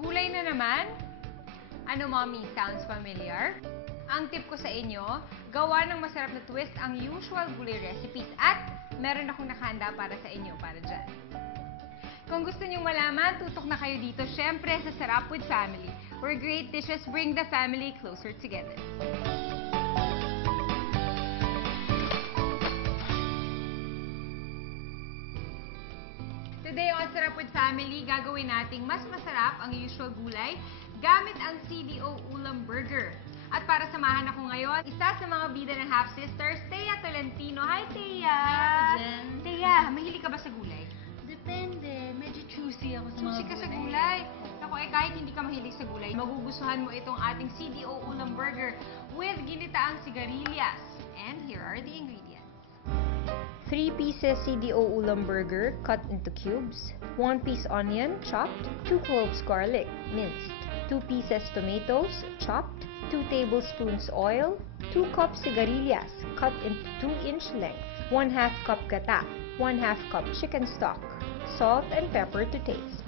Gulay na naman? Ano, Mommy? Sounds familiar? Ang tip ko sa inyo, gawa ng masarap na twist ang usual gulay recipes at meron akong nakahanda para sa inyo, para dyan. Kung gusto niyong malaman, tutok na kayo dito, syempre sa Sarap with Family, where great dishes bring the family closer together. Today on Sarap with Family, gagawin nating mas masarap ang usual gulay gamit ang CDO Ulam Burger. At para samahan ako ngayon, isa sa mga bida ng half-sisters, Thea Tolentino. Hi, Thea! Hi, Jen. Thea, mahilig ka ba sa gulay? Depende. Medyo choosy ako sa mga Choosy ka sa gulay. Naku, kahit hindi ka mahilig sa gulay, magugustuhan mo itong ating CDO Ulam Burger with ginitaang sigarilyas. And here are the ingredients. 3 pieces CDO Ulam Burger cut into cubes, 1 piece onion chopped, 2 cloves garlic minced, 2 pieces tomatoes chopped, 2 tablespoons oil, 2 cups sigarilyas cut into 2-inch length, 1/2 cup gata, 1/2 cup chicken stock, salt and pepper to taste.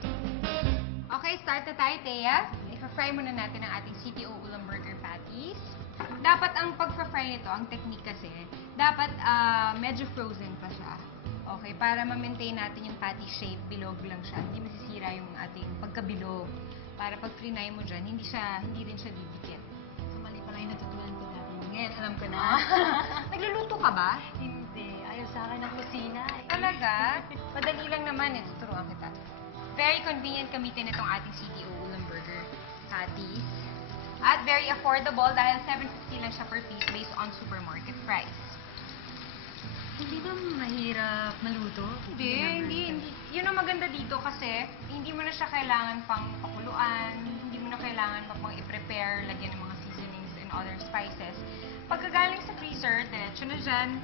Okay, start na tayo, Thea. I-fry muna natin ang ating CDO Ulam Burger patties. Dapat ang pag-fry nito, ang technique kasi, dapat medyo frozen pa siya. Okay, para ma-maintain natin yung patty shape, bilog lang siya. Hindi masisira yung ating pagkabilog. Para pag frinay mo dyan, hindi rin siya didikit. So, mali pala yung natutunan ko dati. Ngayon, alam ko na. Nagluluto ka ba? Hindi. Ayaw sa akin ang kusina. Talaga? Madali lang naman eh. Tuturuan kita. Very convenient gamitin itong ating CDO Ulam Burger patties. At very affordable dahil 7.50 lang siya per piece based on supermarket price. Hindi ba mahirap maluto? Hindi. Yun ang maganda dito kasi hindi mo na siya kailangan pang pakuluan, hindi mo na kailangan pa pang i-prepare, lagyan ng mga seasonings and other spices. Pagkagaling sa freezer, diretso na dyan,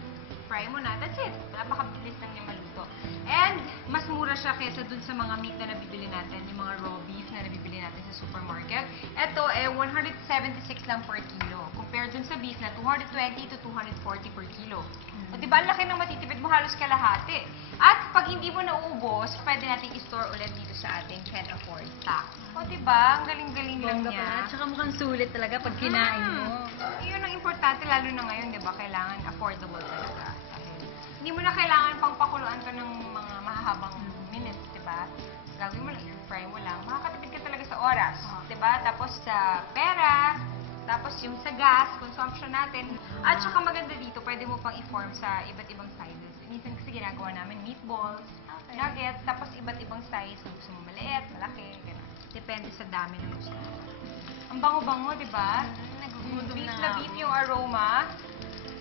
fry mo na. That's it. Napakabilis lang niya maluto. And mas mura siya kaysa dun sa mga meat na nabibili natin, yung mga raw beef na nabibili natin sa supermarket. Ito, 176 lang per kilo. Compared dun sa beef na 220 to 240 per kilo. O diba, ang laki ng matitipid mo, halos kalahati. At pag hindi mo naubos, pwede natin i-store ulit dito sa ating Can Afford Pack. O diba, ang galing-galing lang Bongga niya. pala. Tsaka mukhang sulit talaga pag kinain mo. Yun ang importante, lalo na ngayon, diba, kailangan affordable talaga. Hindi mo na kailangan pang pakuluan ka ng mga mahahabang minutes, diba? Gagawin mo lang, i-fry mo lang. Makakatipid ka talaga sa oras, diba? Tapos sa pera, tapos yung sa gas, consumption natin. At saka maganda dito, pwede mo pang i-form sa iba't ibang sizes. Minsan kasi ginagawa namin meatballs, nuggets, tapos iba't ibang size. Kung gusto mo maliit, malaki, gano'n. Depende sa dami ng gusto mo. Ang bango-bango, diba? Nagugutom Beef na na ako. beef yung aroma.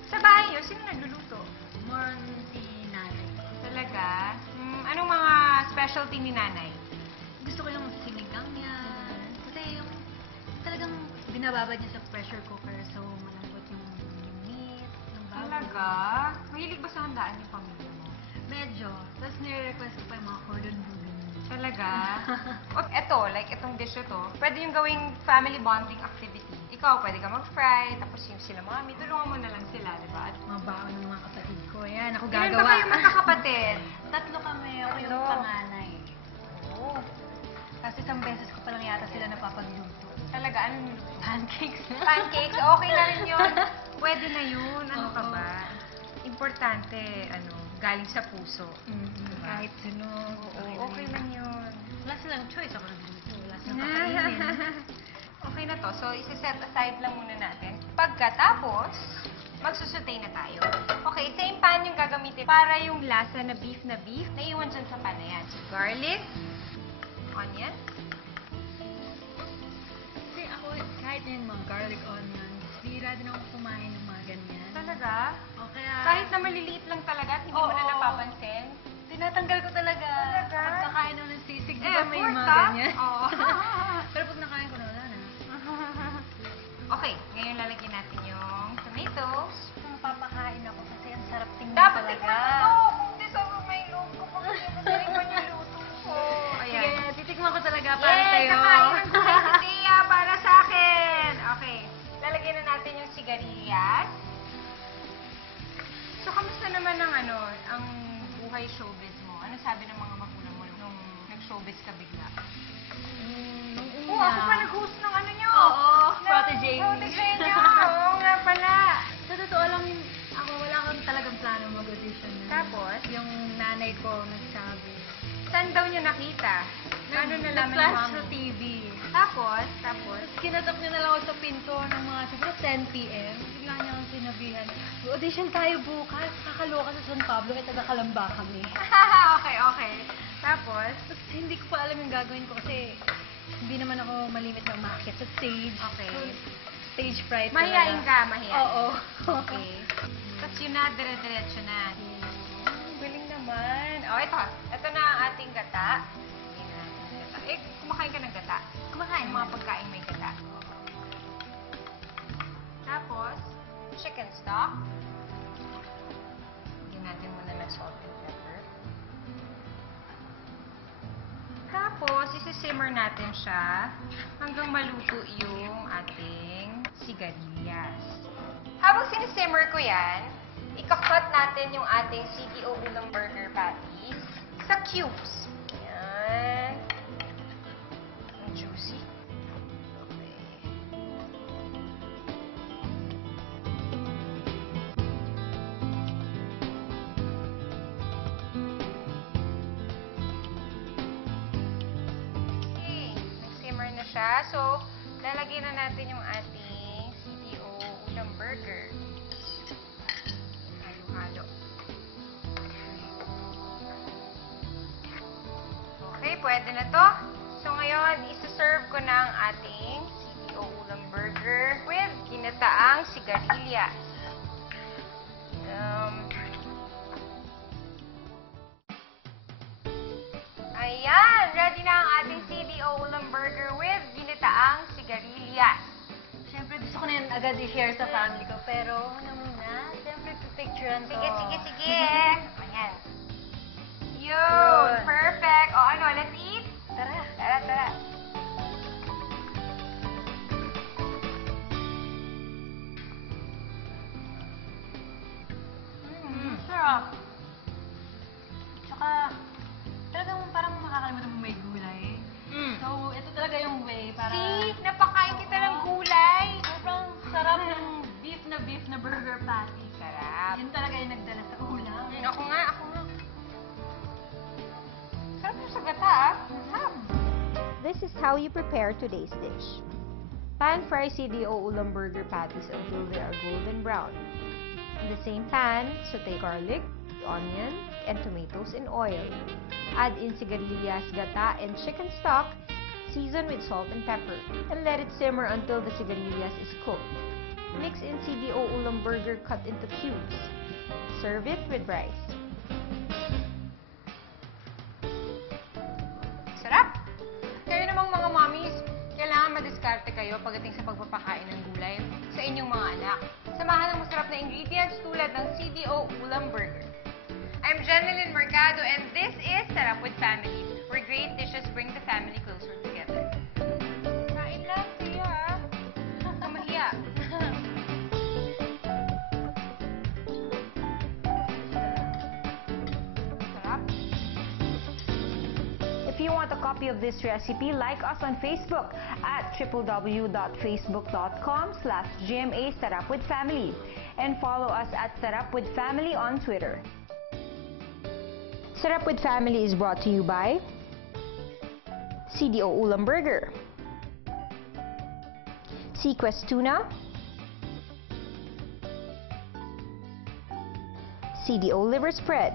Sa bahay yun, sino nagluluto? More on si nanay. Talaga? Anong mga specialty ni nanay? Gusto ko yung sinigang niya. Kasi yung talagang binababad niya sa pressure cooker. So, malambot yung meat, yung baboy. Talaga? Mahilig ba sa handaan yung pamilya mo? Medyo. Tapos nire-request ko pa yung mga cordon bleu. Talaga? O, eto, like itong dish ito, pwede yung gawing family bonding activity. Ikaw, pwede ka mag-fry, tapos yung sila mami, tulungan mo na lang sila, di ba? Mga baon ng mga kapatid ko. Ayan, ako Ilan ba gagawa. kayo magkakapatid? Tatlo kami. Ako yung Tatlo. panganay. Oo. Kasi isang beses ko pa lang yata sila napapagluto. Talaga, anong niluto? Pancakes. Pancakes, okay na rin yun. Pwede na yun. Ano ka Oo. ba? Importante, galing sa puso. Diba? Kahit sunog. Oo, okay lang yun. Wala silang choice. Ako nagluto. Wala silang kakainin. Okay na to. So, isa-set aside lang muna natin. Pagkatapos, magsusutay na tayo. Okay, same pan yung gagamitin para yung lasa na beef, naiwan dyan sa pan na yan. So, garlic, onion. Kasi ako, kahit yung mga garlic onions, bira din ako kumain ng mga ganyan. Talaga? O kaya, Kahit na maliliit lang talaga at hindi mo na Oo. napapansin. tinatanggal ko talaga. Talaga? Pagkakain ako ng sisig, di ba may Effort, mga ha? ganyan? Oo. Pero pag nakain ko na, wala na. Okay, ngayon lalagyan natin yung tomatoes. Mapapakain ako kasi ang sarap tingnan Dapat talaga. tikman mo to! Kung di sobrang may loob ko, kung hindi mo tinikman yung luto ko. Sige, Ayan. titikman ko talaga para Yay! sa'yo. Kakain ng gulay si Thea para sa akin! Okay, lalagyan na natin yung sigarilyas. So, kamusta naman ang buhay showbiz mo? Ano sabi ng mga magulang mo nung nag-showbiz ka bigla? Nung Oo, ako pa nag-host ng ano nyo. Oo, Na- protege. Protege nyo. Oo nga pala. Sa totoo lang, ako wala akong talagang plano mag-audition. Tapos, Yung nanay ko nagsabi. saan daw nyo nakita? Ano nalaman ng Nag-flash mama sa mo? TV. Tapos, Tapos, kinatok niya na lang ako sa pinto ng mga siguro 10 p.m. Bigla niya akong sinabihan, audition tayo bukas. Kakaloka sa San Pablo, eh taga-Kalamba kami. okay. Tapos, Tapos, hindi ko pa alam yung gagawin ko kasi hindi naman ako malimit na umakyat sa stage. Okay. So, stage fright. mahihain talaga. ka, mahihain. Oo. Okay. Tapos yun na, dire-diretso na. Galing naman. Oh, ito. Ito na ang ating gata. Tingnan natin ang gata. Eh, kumakain ka ng gata? Kumakain. Yung mga pagkain may gata. Tapos, chicken stock. Lagyan natin muna ng salt and pepper. Tapos, isi-simmer natin siya hanggang maluto yung ating sigarilyas. Habang sinisimmer ko yan, ikakat natin yung ating CDO ulam burger patties sa cubes. Yan. Ang juicy. Okay. Okay. Nag-simmer na siya. So, lalagyan na natin yung ating CDO ulam burger. Halo-halo. Okay, pwede na to. So, ngayon, isa-serve ko na ang ating CDO ulam burger with ginataang sigarilyas. Ayan! Ready na ang ating CDO ulam burger with ginataang sigarilyas. Siyempre, gusto ko na yan agad i-share sa family ko. Pero, ano muna? Siyempre, pipicturean ko. Sige. Ayan. Yun! Perfect! O ano, let's eat? Tara. Tara. Sarap. Tsaka, talagang parang makakalimutan mo may gulay. So, ito talaga yung way para... See? Napakain kita ng gulay. Sobrang sarap ng beef na burger patty. Sarap. Yun talaga yung nagdala sa ulam. Ako nga. Sarap yung sa gata, ah. Sarap. This is how you prepare today's dish. Pan-fry CDO ulam burger patties until they are golden brown. In the same pan, saute garlic, onion, and tomatoes in oil. Add in sigarilyas, gata, and chicken stock. Season with salt and pepper. And let it simmer until the sigarilyas is cooked. Mix in CDO ulam burger cut into cubes. Serve it with rice. Sarap! Kayo namang mga mommies, kailangan madiskarte kayo pagdating sa pagpapakain ng gulay sa inyong mga anak. Samahan ng masarap na ingredients tulad ng CDO ulam burger. I'm Jeneline Mercado and this is Sarap with Family, where great dishes bring the family closer together. Kain lang, sige ha. Huwag ka mahiya. Sarap. If you want a copy of this recipe, like us on Facebook at www.facebook.com/GMA-SarapWithFamily and follow us at Sarap with Family on Twitter. Sarap with Family is brought to you by CDO Ulam Burger, Sequest Tuna, CDO Liver Spread,